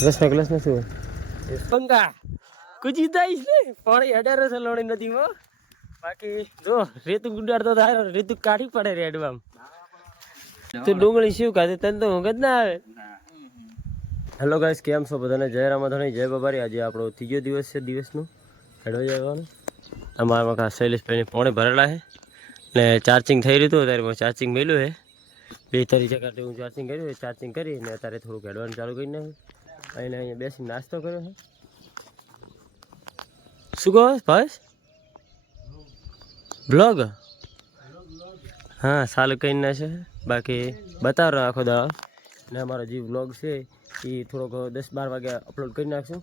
Glass નથી પંખા Fuji થાય ને પાણી અડારે છે લોણી નદીમાં બાકી જો રેતુ ગુડાડતો થાય રેતુ કાઢી પડે રેડવામાં તો ડુંગળી શું ખાતે તને તો ઊંઘ જ ના આવે. હેલો ગાઈસ, કેમ છો બધાને? જય રામાધણી, જય બાબારી. આજે આપણો ત્રીજો દિવસ છે દિવસનું હેડવા જવાનું. અમારા શૈલેષભાઈને પોણે ભરેલા છે ને ચાર્જિંગ થઈ રહ્યું હતું. અત્યારે ચાર્જિંગ મેળ્યું છે 2-3 હું ચાર્જિંગ કર્યું. ચાર્જિંગ કરીને અત્યારે થોડુંક હેડવાનું ચાલુ કરીને અહીંયા બેસીને નાસ્તો કર્યો છે. શું કહો ભાઈ? બ્લોગ હા સારું કઈ ના છે. બાકી બતાવો આખો દાવા ને અમારો જે બ્લોગ છે એ થોડોક 10-12 વાગે અપલોડ કરી નાખશું.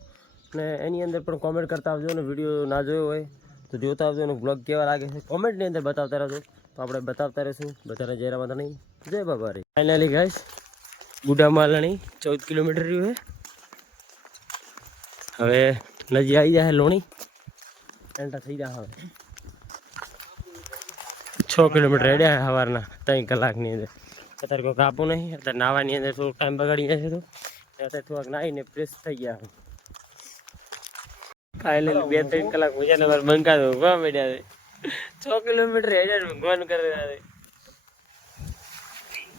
ને એની અંદર પણ કોમેન્ટ કરતા આવજો ને વિડીયો ના જોયો હોય તો જોતા આવજો ને બ્લોગ કેવા લાગે છે કોમેન્ટની અંદર બતાવતા રહેજો. તો આપણે બતાવતા રહીશું. બધાને જય રામાધણી, જય બાબારી. ફાઇનલી ગાઈસ ગુડામાલણી 14 કિલોમીટર રહ્યું છે. હવે નજી આવી જાય લોણી એન્ટર થઈ જાય. હવે 6 કિલોમીટર હેડ્યા સવારના 3 કલાકની અંદર. અત્યારે કોઈ કાપું નહીં. અત્યારે નાવાની અંદર થોડોક ટાઈમ બગાડી જશે તો અત્યારે થોડાક નાહીને ફ્રેશ થઈ ગયા. ફાઇનલી 2-3 કલાક મજાને મારે બંકાતો ઊંઘવા મળ્યા છે. 6 કિલોમીટર હેડ્યા ઊંઘવાનું કરે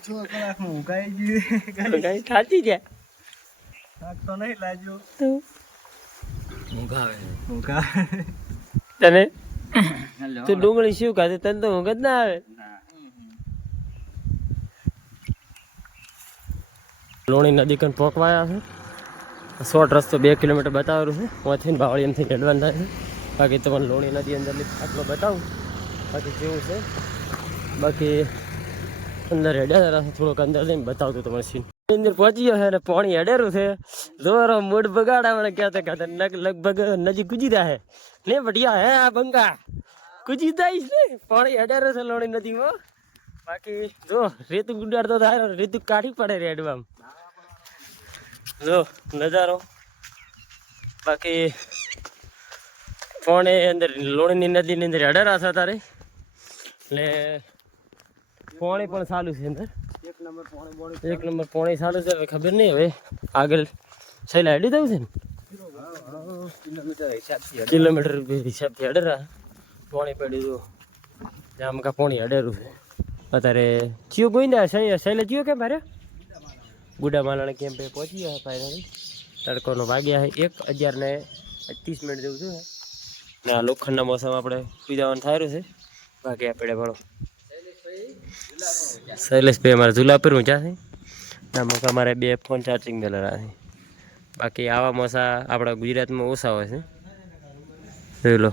6 કલાકમાં ઊંઘાઈ ગઈ. થાકી ગયા થાક તો નહીં લાગ્યો. ઊંઘાવે તને તો ડુંગળી શું ખાતે તને તો ઊંઘ જ ના આવે. લોણી નદી કન પોકવાયા છે. શોર્ટ રસ્તો 2 કિલોમીટર બતાવેલું છે. ત્યાંથી બાવળી એમથી હેડવાન થાય છે. બાકી તમને લોણી નદી અંદર આટલો બતાવું બાકી કેવું છે. બાકી અંદર હેડ્યા થોડોક અંદર જઈને બતાવતું તમારે સીન અંદર પહોંચી ગયો છે અને પાણી હેડેરું છે. જોરો મૂડ બગાડાવણે કહેતા કહેતા લગભગ નજીક ગુજી જાય ને બઢિયા હે આ બંકા ગુજી જાય ને પાણી હેડેરું છે લોણી નદીમાં. બાકી જો રેતુ ગુડાડતો થાય રેતુ કાઢી પડે રેડવામાં જો નજારો. બાકી પાણી અંદર લોણીની નદીની અંદર હેડેરા છે તારે એટલે પાણી પણ ચાલુ છે અંદર. 1 નંબર પાણી ચાલુ છે. હવે ખબર નહીં હવે આગળ સહેલા હેડી દઉં છે ને કિલોમીટર હિસાબથી હેડેરા પાણી પડ્યું જામ કા પાણી હેડેરું છે. અત્યારે ચિયો ગોઈના સહેલે ચિયો કેમ ભારે ગુડા માલાને કેમ પે પહોંચી ગયા ફાઇનલી. તડકોનો વાગ્યા છે 11:30 જેવું છે ને આ લોખંડના મોસમ આપણે પી જવાનું થાયું છે. બાકી આપણે ભણો શૈલેષભાઈ અમારા ઝૂલા પર ઊંચા છે. આમાં અમારે 2 ફોન ચાર્જિંગ મેળવ્યા છે. બાકી આવા મોસા આપણા ગુજરાતમાં ઓછા હોય છે જોઈ લો.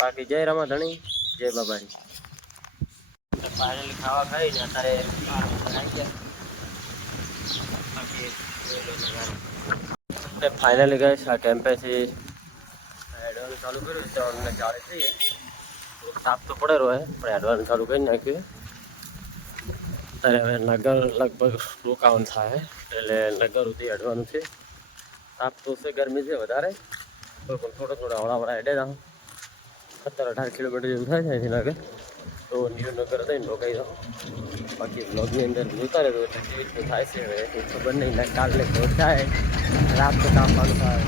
બાકી જય રામાધણી, જય બાબારી. ફાઇનલી ખાવા ખાઈને અત્યારે ફાઇનલી ગઈ આ કેમ્પેથી હેડવાનું ચાલુ કર્યું. 3:40 થઈ તાપ તો પડે રહ્યો પણ હેડવાનું ચાલુ કરી નાખ્યું. અત્યારે હવે નગર લગભગ રોકાવાનું થાય એટલે નગર સુધી હેડવાનું છે. તાપ તો છે, ગરમી છે વધારે પણ થોડા હળાવડા હેડે જાઉં. 17-18 કિલોમીટર જેવું થાય છે અહીંથી નગર. તો ન્યૂનગર થઈને રોકાઈ જાઉં. બાકી બ્લોગની અંદર જોતા રહેતો એટલે કેવી રીતે થાય છે હવે એ ખબર નહીં. કાલે પહોંચાય રાત તો કાપવાનું થાય.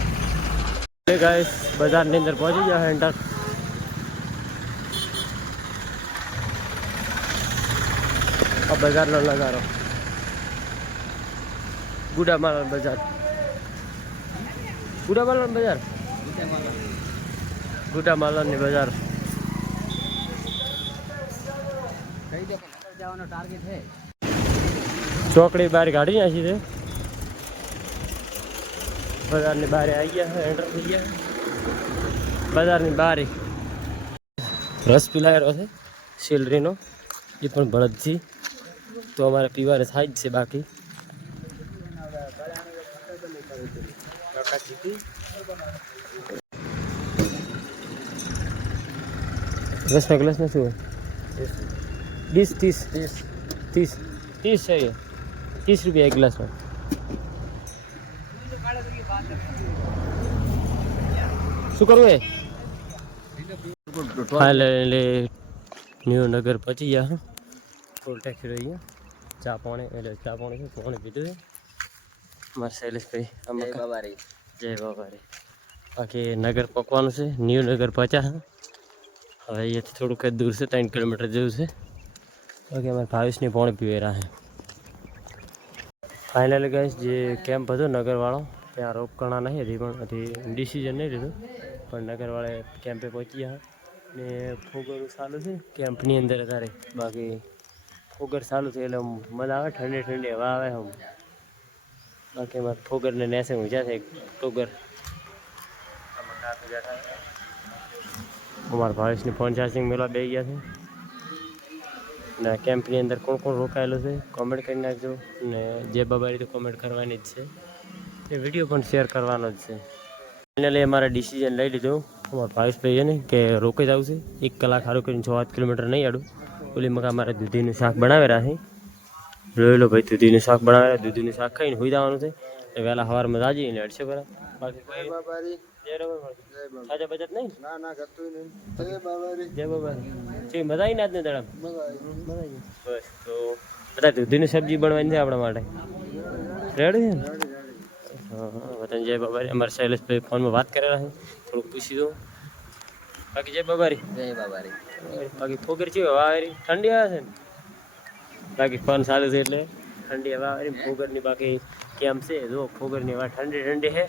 ગાઈસ બજારની અંદર પહોંચી ગયા એન્ટર. આ બજારનો નજારો ગુડામાલણ બજાર. ગુડામાલણ બજાર ગુડામાલણની બજાર. ચોકડી બહાર કાઢી નાખી છે. બજારની બહાર આવી ગયા છે. એન્ટર થઈ ગયા બજારની બહાર. રસ પીલાયેલો છે શેલરીનો એ પણ ભળદથી તો અમારે પીવાને થાય જ છે. બાકી રસના ગ્લાસ નથી હોય 30 છે 30 રૂપિયા એક ગ્લાસમાં. શું કરવું એ ફાઇનલી ન્યૂનગર પહોંચી ગયા. ટોલ ટેક્સી રહી ગયા. ચા પાણી એટલે ચા પાણી છે પાણી પીધું છે. મારા શૈલેષભાઈ આ મકાન બાબારી જય બાબારી બાકી નગર પકવાનું છે ન્યૂ નગર પહોંચ્યા છે હવે અહીંયાથી થોડુંક જ દૂર છે 3 કિલોમીટર જેવું છે બાકી અમારે 22ની પોણી પીવે રહ્યા ફાઇનલી ગાઈસ જે કેમ્પ હતો નગરવાળો ત્યાં રોકણા નહીં હતી પણ હજી ડિસિઝન નહીં લીધું પણ નગરવાળે કેમ્પે પહોંચી ગયા ને ફોગરું ચાલુ છે કેમ્પની અંદર અત્યારે બાકી ફોગર ચાલુ છે એટલે મજા આવે ઠંડી ઠંડી હવા આવે આમ બાકી અમારે ફોગરને નેસે ઊંચા છે ટોગર અમારા ભાવેશની ફોન ચાર્જિંગ મેળવા બે ગયા છે ને કેમ્પની અંદર કોણ કોણ રોકાયેલું છે કોમેન્ટ કરી નાખજો ને જે બાબારી તો કોમેન્ટ કરવાની જ છે એ વિડીયો પણ શેર કરવાનો જ છે ફાઇનલી અમારે ડિસિઝન લઈ લીધું અમારા ભાવેશભાઈ છે ને કે રોકાઈ જવું છે 1 કલાક સારું કરીને 6-8 કિલોમીટર નહીં આડું ઓલી મકા મારે દૂધીનું શાક બનાવેલા છે જોઈ લો ભાઈ દૂધીનું શાક બનાવેલા દૂધીનું શાક ખાઈને હોઈ જવાનું છે એટલે વહેલા સવારમાં જાજી ને અડશે બરા બાકી ખાજા બચત નહીં જય બાબારી છે મજા આવી ને આજને દડા બસ તો બધા દૂધીની સબ્જી બનાવવાની છે આપણા માટે રેડી છે ને હા વતન જય બાબારી અમારા શૈલેષભાઈ ફોનમાં વાત કરેલા છે થોડુંક પૂછી દઉં બાકી જય બાબારી બાકી ફોગર છે હવા આવી ઠંડી આવે છે ને બાકી ફોન ચાલુ છે એટલે ઠંડી હવા આવી ફોગરની બાકી કેમ છે જો ફોગરની હવા ઠંડી ઠંડી છે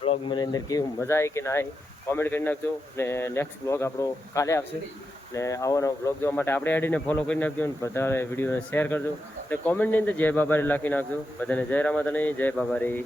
બ્લોગ મને અંદર કેવું મજા આવી કે ના આવી કોમેન્ટ કરી નાખજો ને નેક્સ્ટ બ્લોગ આપણો કાલે આવશે ને આવો નવો બ્લોગ જોવા માટે આપણે આઈડીને ફોલો કરી નાખજો ને બધા વિડીયોને શેર કરજો ને કોમેન્ટની અંદર જય બાબારી લખી નાખજો બધાને જય રામાધણી જય બાબારી